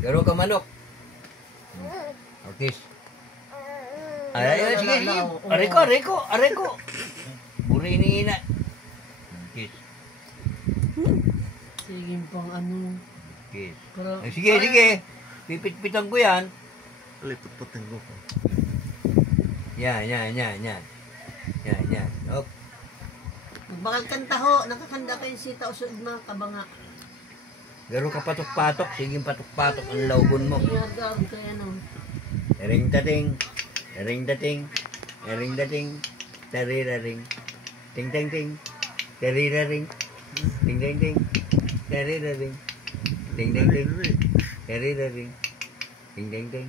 Garo ka manok. Okay. Ay, sige. Areko. Buri ni ina. Okay. Sige pang ano. Okay. Pero, Sige. Pipit-pitan ko yan. Lipot-putin ko. Yan. Op. Bakal kanta ho, nakakanda kayo sita o suod mga kabanga. Garo ka patok-patok. Sige patok-patok ang laugon mo. Iyagawin kayo ano. Ering-dating. Tariraring. Ting-ting-ting. Tariraring. Ting-ting-ting. Tariraring. Ting-ting-ting. Tariraring. Ting-ting-ting.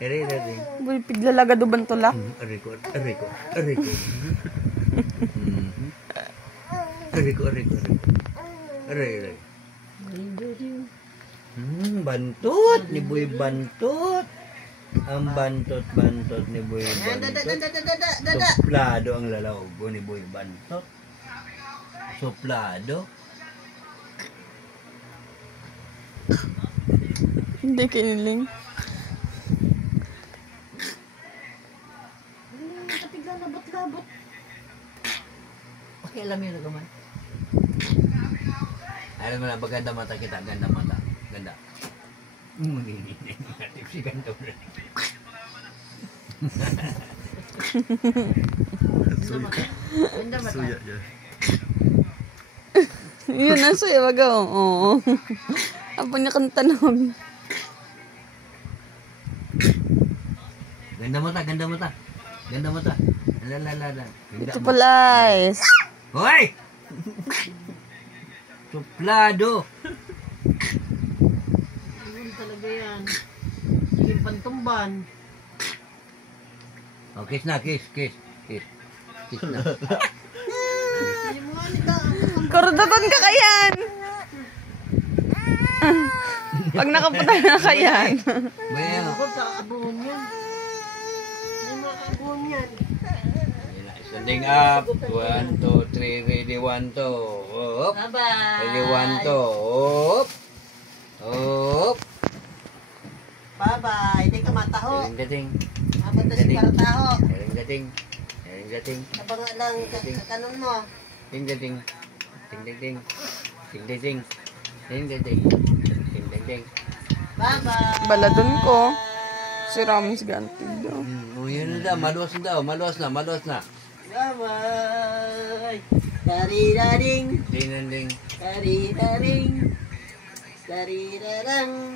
Tariraring. Boy, piglalaga do bantula. Areko. Areko. Bantot ni Boy Bantot. Ang bantot ni Boy Bantot. Suplado ang lalawgo ni Boy Bantot. Suplado. Hindi kiniling. Kapigla labot-labot. Pakialam yun nagaman. Alam mo na, maganda mata kita. Ganda. Si ganda mo. Suya dyan. Yun na suya baga. Oo. Apo niya kanta namin. Ganda mata. Lalala. Ito pala is. Hoy! Suplado. Ano talaga yan? Sige pantumban. Oh, kiss na. Kiss na. Hindi mo nga nita. Karudaton ka kayan. Pag nakapunta na kayan. Well, Ako, kaabuhon yan. Hindi mo kaabuhon yan. standing up. 1, 2, 3, ready, 1, 2. Up. Bye-bye. Ready, 1, 2. Up. Bye-bye. Hindi ka mataho. Dating. Abot na si Karataho. Dating. Abang lang kakanon mo. Dating. Bye-bye. Baladon ko. Si Ramos ganti daw. Yun na daw. Maluwas na. Bye-bye. Dari-daring. Ding. Dari-daring. Dari-darang.